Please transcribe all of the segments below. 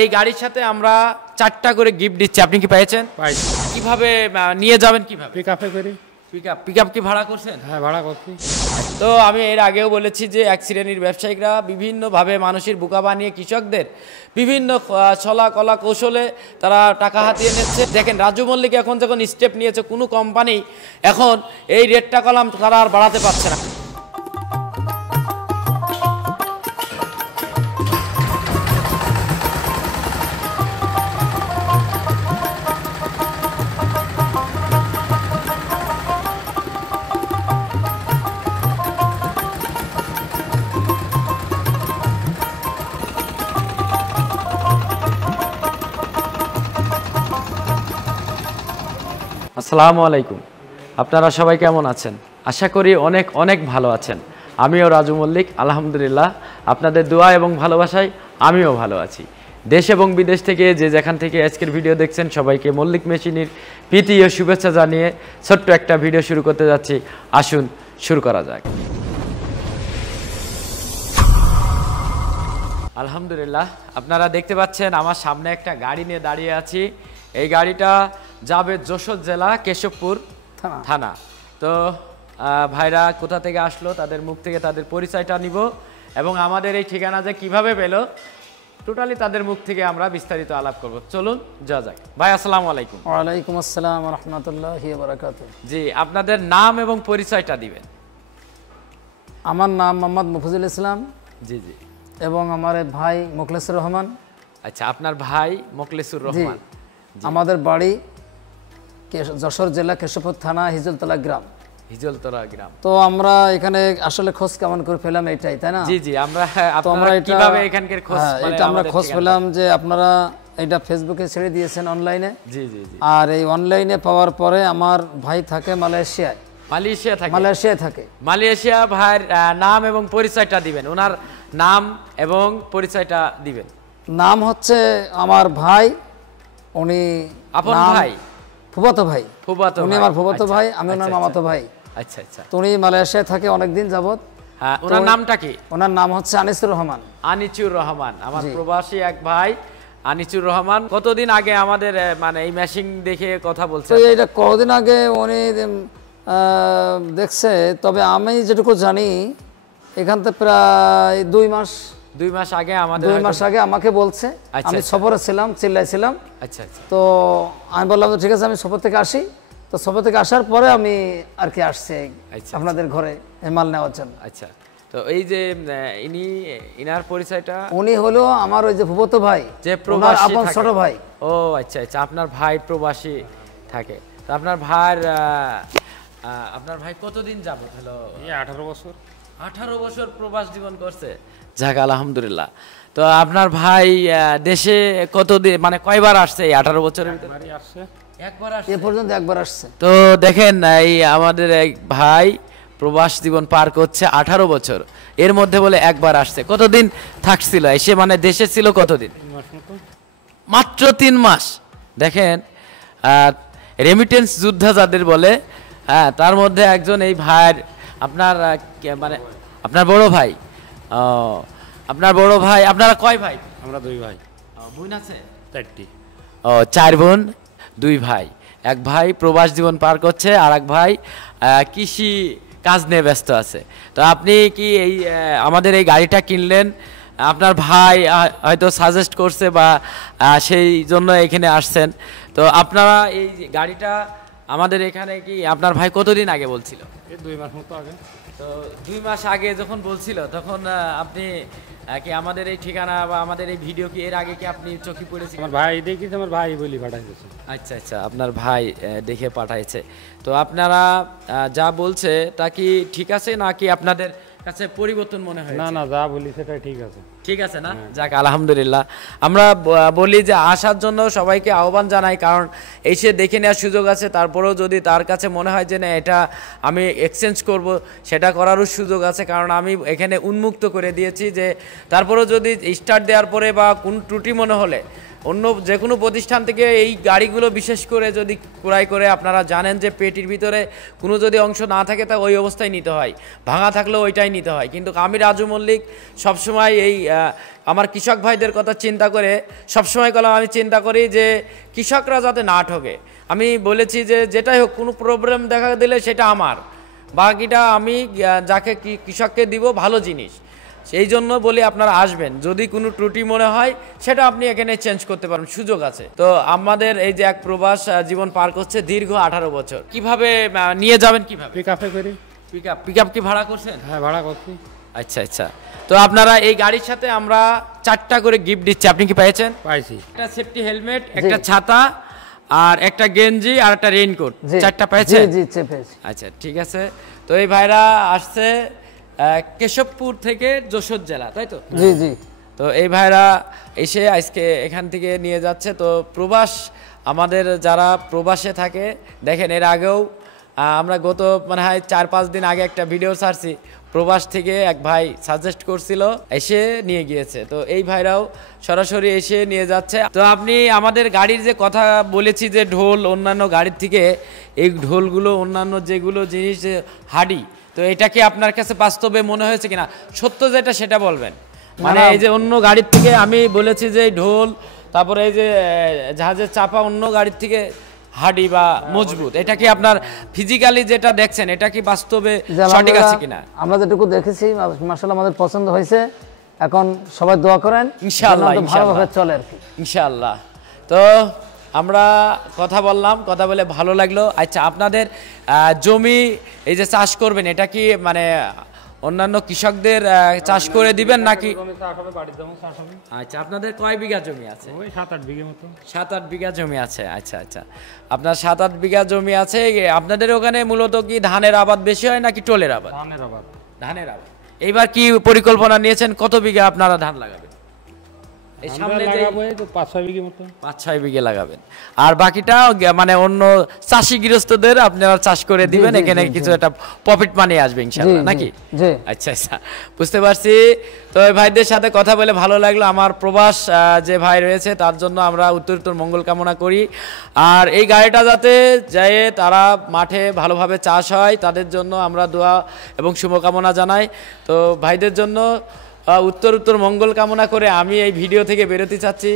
এই গাড়ির সাথে আমরা 4টা করে গিফট দিচ্ছি, আপনি কি পেয়েছেন? পাইছি। কিভাবে নিয়ে যাবেন কিভাবে? পিকআপে করি। পিকআপ কি ভাড়া করছেন? হ্যাঁ, ভাড়া করছি। তো আমি এর আগেও বলেছি যে এক শ্রেণীর ব্যবসায়িকরা বিভিন্নভাবে মানুষের বোকা বানিয়ে কৃষকদের বিভিন্ন ছলা কলা কৌশলে তারা টাকা হাতিয়ে নিচ্ছে। দেখেন রাজু মল্লিক এখন যখন স্টেপ নিয়েছে, কোনো কোম্পানি এখন এই রেটটা কলাম তারা আর বাড়াতে পারছে না। আসসালামু আলাইকুম, আপনারা সবাই কেমন আছেন? আশা করি অনেক অনেক ভালো আছেন। আমিও রাজু মল্লিক, আলহামদুলিল্লাহ আপনাদের দোয়া এবং ভালোবাসায় আমিও ভালো আছি। দেশ এবং বিদেশ থেকে যে যেখান থেকে আজকের ভিডিও দেখছেন সবাইকে মল্লিক মেশিনের প্রীতি ও শুভেচ্ছা জানিয়ে ছোট্ট একটা ভিডিও শুরু করতে যাচ্ছি। আসুন শুরু করা যাক। আলহামদুলিল্লাহ আপনারা দেখতে পাচ্ছেন আমার সামনে একটা গাড়ি নিয়ে দাঁড়িয়ে আছি। এই গাড়িটা যাবে যশোর জেলা কেশবপুর থানা। তো ভাইরা কোথা থেকে আসলো তাদের মুখ থেকে তাদের পরিচয়টা নিব এবং আমাদের এই ঠিকানা যে কিভাবে পেল টোটালি তাদের মুখ থেকে আমরা বিস্তারিত আলাপ করব। চলুন যাওয়া যাক। ভাই আসসালামু আলাইকুম। ওয়ালাইকুম আসসালাম ওয়া রাহমাতুল্লাহি ওয়া বারাকাতুহু। জি, আপনাদের নাম এবং পরিচয়টা দিবেন। আমার নাম মোহাম্মদ মুফিজুল ইসলাম। জি জি। এবং আমার ভাই মোখলেসুর রহমান। আচ্ছা, আপনার ভাই মোখলেসুর রহমান। আমাদের বাড়ি যশোর জেলা কেশবপুর থানা হিজলতলা গ্রাম। হিজলতলা গ্রাম। তো আমরা এখানে আসলে খোঁজ কেমন করে পেলাম এটাই, তাই না? জি জি, আমরা কিভাবে এখানকার খোঁজ এটা আমরা খোঁজ পেলাম যে আপনারা এটা ফেসবুকে ছেড়ে দিয়েছেন অনলাইনে। জি জি জি। আর এই অনলাইনে পাওয়ার পরে আমার ভাই থাকে মালয়েশিয়ায়। মালয়েশিয়ায় থাকে। মালয়েশিয়া ভাইয়ের নাম এবং পরিচয়টা দিবেন, ওনার নাম এবং পরিচয়টা দিবেন। নাম হচ্ছে আমার ভাই, উনি আপন ভাই, ফুফাতো ভাই। উনি আমার ফুফাতো ভাই, আমি ওনার মামাতো ভাই। আচ্ছা আচ্ছা। তো উনি মালয়েশিয়ায় থাকে অনেকদিন যাবত। হ্যাঁ, ওনার নামটা কি? ওনার নাম হচ্ছে আনিসুর রহমান। আনিচুর রহমান, আমার প্রবাসী এক ভাই আনিচুর রহমান। কতদিন আগে আমাদের মানে এই মেশিন দেখে কথা বলছে? তো এটা কতদিন আগে উনি দেখছে, তবে আমি যেটুকু জানি এখান থেকে প্রায় 2 মাস আগে আমাকে বলছে। আমি সফরে ছিলাম, চিল্লাইছিলাম। আচ্ছা আচ্ছা। তো আমি বললাম ঠিক আছে আমি সফর থেকে আসি। তো সফর থেকে আসার পরে আমি আর কি আসছি আপনাদের ঘরে মাল নেওয়ার জন্য। আচ্ছা, তো এই যে ইনার পরিচয়টা? উনি হলো আমার ওই যে ফুফাতো ভাই, যে প্রবাসী আপন ছোট ভাই। ও আচ্ছা আচ্ছা, আপনার ভাই প্রবাসী থাকে। তো আপনার ভাই কতদিন যাবত হলো? 18 বছর। 18 বছর প্রবাস জীবন করছে। যাক আলহামদুলিল্লাহ। তো আপনার ভাই দেশে কতদিন মানে কয়বার আসছে এই 18 বছরের ভিতরে? একবার আসছে। এ পর্যন্ত একবার আসছে। তো দেখেন এই আমাদের এক ভাই প্রবাস জীবন পার করছে 18 বছর, এর মধ্যে বলে একবার আসছে। কতদিন থাকছিল এসে, মানে দেশে ছিল কতদিন? মাত্র 3 মাস। দেখেন রেমিটেন্স যোদ্ধা যাদের বলে, হ্যাঁ তার মধ্যে একজন এই ভাইয়ের। আপনার মানে আপনার বড় ভাই? আপনার বড় ভাই। আপনারা কয় ভাই? আমরা 2 ভাই। বোন আছে? 4টি। 4 বোন 2 ভাই। এক ভাই প্রবাস জীবন পার করছে, আর এক ভাই কৃষি কাজ নিয়ে ব্যস্ত আছে। তো আপনি কি এই আমাদের এই গাড়িটা কিনলেন, আপনার ভাই হয়তো সাজেস্ট করছে বা সেই জন্য এখানে আসছেন। তো আপনারা এই গাড়িটা আমাদের এখানে কি আপনার ভাই কতদিন আগে বলছিল? 2 মাস মতো আগে। তো 2 মাস আগে যখন বলছিল তখন আপনি কি আমাদের এই ঠিকানা বা আমাদের এই ভিডিও কি এর আগে কি আপনি চোখে পড়েছিল? আমার ভাই দেখিছে, আমার ভাই বলি পাঠাইছে। আচ্ছা আচ্ছা, আপনার ভাই দেখে পাঠাইছে। তো আপনারা যা বলছে তা কি ঠিক আছে নাকি আপনাদের কাছে পরিবর্তন মনে হয়? না না, যা বলি সেটাই ঠিক আছে। ঠিক আছে না? যাক আলহামদুলিল্লাহ। আমরা বলি যে আসার জন্য সবাইকে আহ্বান জানাই, কারণ এসে দেখে নেওয়ার সুযোগ আছে। তারপরেও যদি তার কাছে মনে হয় যে না এটা আমি এক্সচেঞ্জ করব, সেটা করারও সুযোগ আছে, কারণ আমি এখানে উন্মুক্ত করে দিয়েছি। যে তারপরেও যদি স্টার্ট দেওয়ার পরে বা কোন ত্রুটি মনে হলে অন্য যে কোনো প্রতিষ্ঠান থেকে এই গাড়িগুলো বিশেষ করে যদি ক্রয় করে আপনারা জানেন যে পেটির ভিতরে কোনো যদি অংশ না থাকে তা ওই অবস্থায় নিতে হয়, ভাঙা থাকলেও ওইটাই নিতে হয়। কিন্তু আমি রাজু মল্লিক সবসময় এই আমার কৃষক ভাইদের কথা চিন্তা করে সবসময় করলাম, আমি চিন্তা করি যে কৃষকরা যাতে না ঠকে। আমি বলেছি যে যেটাই হোক কোনো প্রবলেম দেখা দিলে সেটা আমার, বাকিটা আমি যাকে কৃষককে দিব ভালো জিনিস। সেই জন্য বলি আপনারা আসবেন, যদি কোনো ত্রুটি মনে হয় সেটা আপনি এখানে চেঞ্জ করতে পারেন, সুযোগ আছে। তো আমাদের এই যে এক প্রবাস জীবন পার করছে দীর্ঘ 18 বছর, কিভাবে নিয়ে যাবেন, কিভাবে পিকআপে করি। পিকআপ কি ভাড়া করছেন? হ্যাঁ, ভাড়া করছি। আচ্ছা আচ্ছা। তো আপনারা এই গাড়ির সাথে আমরা 4টা করে গিফট দিচ্ছি, আপনি কি পেয়েছেন? পাইছি। একটা সেফটি হেলমেট, একটা ছাতা, আর একটা গেঞ্জি, আর একটা রেইনকোট, 4টা পেয়েছেন? জি জি পেয়েছি। আচ্ছা ঠিক আছে। তো এই ভাইরা আসছে কেশবপুর থেকে যশোর জেলা, তাই তো? জি জি। তো এই ভাইরা এসে আজকে এখান থেকে নিয়ে যাচ্ছে। তো প্রবাস, আমাদের যারা প্রবাসে থাকে দেখেন, এর আগেও আমরা গত মনে হয় 4-5 দিন আগে একটা ভিডিও ছাড়ছি, প্রবাস থেকে এক ভাই সাজেস্ট করছিল, এসে নিয়ে গিয়েছে। তো এই ভাইরাও সরাসরি এসে নিয়ে যাচ্ছে। তো আপনি আমাদের গাড়ির যে কথা বলেছি যে ঢোল অন্যান্য গাড়ির থেকে এই ঢোলগুলো অন্যান্য যেগুলো জিনিস হাডি, তো এটা কি আপনার কাছে বাস্তবে মনে হয়েছে কিনা, সত্য যেটা সেটা বলবেন। মানে এই যে অন্য গাড়ির থেকে আমি বলেছি যে ঢোল, তারপরে এই যে জাহাজের চাপা অন্য গাড়ির থেকে হাডি বা মজবুত, এটা কি আপনার ফিজিক্যালি যেটা দেখছেন এটা কি বাস্তবে সঠিক আছে কিনা? আমরা যেটুকু দেখেছি মাশাআল্লাহ আমাদের পছন্দ হয়েছে। এখন সবাই দোয়া করেন ইনশাআল্লাহ, ভালোভাবে চলে আর কি ইনশাআল্লাহ। তো আমরা কথা বললাম, কথা বলে ভালো লাগলো। আচ্ছা, আপনাদের জমি এই যে চাষ করবেন, এটা কি মানে অন্যান্য কৃষকদের চাষ করে দিবেন নাকি? আচ্ছা, আপনাদের কয় বিঘা জমি আছে? 7-8 বিঘা মতো। 7-8 বিঘা জমি আছে। আচ্ছা আচ্ছা, আপনার 7-8 বিঘা জমি আছে। আপনাদের ওখানে মূলত কি ধানের আবাদ বেশি হয় নাকি টোলের আবাদ? ধানের আবাদ। এইবার কি পরিকল্পনা নিয়েছেন, কত বিঘা আপনারা ধান লাগাবেন? এই সামনে যে 5-6 বিঘা মতো। 5-6 বিঘা লাগাবেন, আর বাকিটা মানে অন্য চাষি গৃহস্থদের আপনারা চাষ করে দিবেন, এখানে কিছু একটা প্রফিট মানি আসবে ইনশাআল্লাহ, নাকি? আচ্ছা আচ্ছা, বুঝতে পারছি। তো এই ভাইদের সাথে কথা বলে ভালো লাগলো। আমার প্রবাস যে ভাই রয়েছে তার জন্য আমরা উত্তরোত্তর মঙ্গল কামনা করি, আর এই গাড়িটা যাতে যায় তারা মাঠে ভালোভাবে চাষ হয় তাদের জন্য আমরা দোয়া এবং শুভকামনা জানাই। তো ভাইদের জন্য উত্তর মঙ্গল কামনা করে আমি এই ভিডিও থেকে বেরোতে চাচ্ছি।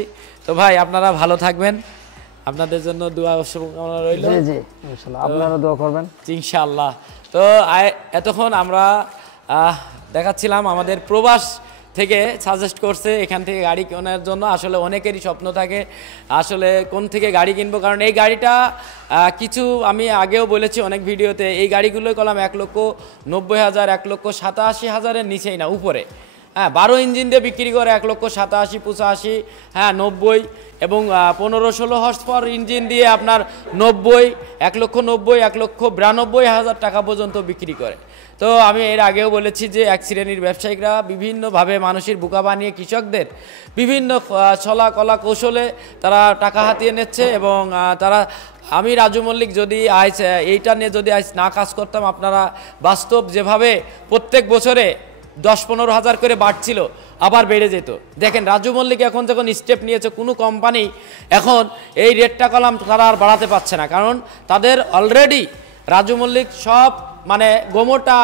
তো ভাই আপনারা ভালো থাকবেন, আপনাদের জন্য দোয়া ও শুভকামনা রইল। জি জি, ইনশাআল্লাহ আপনারা দোয়া করবেন ইনশাআল্লাহ। তো এতক্ষণ আমরা দেখাচ্ছিলাম আমাদের প্রবাস থেকে সাজেস্ট করছে এখান থেকে গাড়ি কেনার জন্য। আসলে অনেকেরই স্বপ্ন থাকে আসলে কোন থেকে গাড়ি কিনবো, কারণ এই গাড়িটা কিছু আমি আগেও বলেছি অনেক ভিডিওতে, এই গাড়িগুলোই কলাম 1,90,000 1,87,000-এর নিচেই না, উপরে। হ্যাঁ, 12 ইঞ্জিন দিয়ে বিক্রি করে 1,87,000, 85, হ্যাঁ 90, এবং 15-16 হর্স পাওয়ার ইঞ্জিন দিয়ে আপনার 90, 1,90,000, 1,92,000 টাকা পর্যন্ত বিক্রি করে। তো আমি এর আগেও বলেছি যে এক শ্রেণীর ব্যবসায়িকরা বিভিন্নভাবে মানুষের বোকা বানিয়ে কৃষকদের বিভিন্ন ছলা কলা কৌশলে তারা টাকা হাতিয়ে নিচ্ছে, এবং তারা, আমি রাজু মল্লিক যদি আজ এইটা নিয়ে যদি আজ না কাজ করতাম, আপনারা বাস্তব যেভাবে প্রত্যেক বছরে 10-15 হাজার করে বাড়ছিল, আবার বেড়ে যেত। দেখেন রাজু মল্লিক এখন যখন স্টেপ নিয়েছে, কোনো কোম্পানি এখন এই রেটটা কলাম তারা আর বাড়াতে পারছে না, কারণ তাদের অলরেডি রাজু মল্লিক সব মানে গোমোটা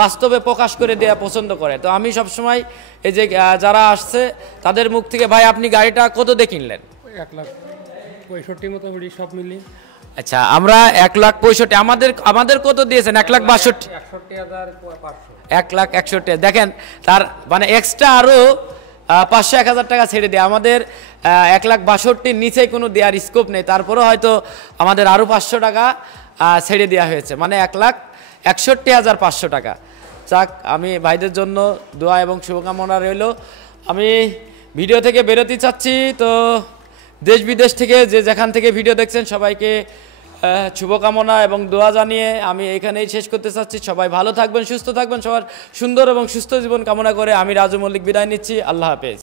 বাস্তবে প্রকাশ করে দেওয়া পছন্দ করে। তো আমি সবসময় এই যে যারা আসছে তাদের মুখ থেকে, ভাই আপনি গাড়িটা কত দিয়ে কিনলেন? 1,65,000 মতো সব মিলিয়ে। আচ্ছা, আমরা 1,65,000, আমাদের কত দিয়েছেন? 1,62,000, 1,61,000। দেখেন তার মানে এক্সট্রা আরো 500-1,000 টাকা ছেড়ে দেয়। আমাদের 1,62,000 নিচে কোনো দেওয়ার স্কোপ নেই, তারপরে হয়তো আমাদের আরো 500 টাকা ছেড়ে দেওয়া হয়েছে, মানে 1,61,500 টাকা। যাক, আমি ভাইদের জন্য দোয়া এবং শুভকামনা রইল। আমি ভিডিও থেকে বেরোতে চাচ্ছি। তো দেশ বিদেশ থেকে যে যেখান থেকে ভিডিও দেখছেন সবাইকে শুভকামনা এবং দোয়া জানিয়ে আমি এখানেই শেষ করতে চাচ্ছি। সবাই ভালো থাকবেন, সুস্থ থাকবেন, সবার সুন্দর এবং সুস্থ জীবন কামনা করে আমি রাজু মল্লিক বিদায় নিচ্ছি। আল্লাহ হাফেজ।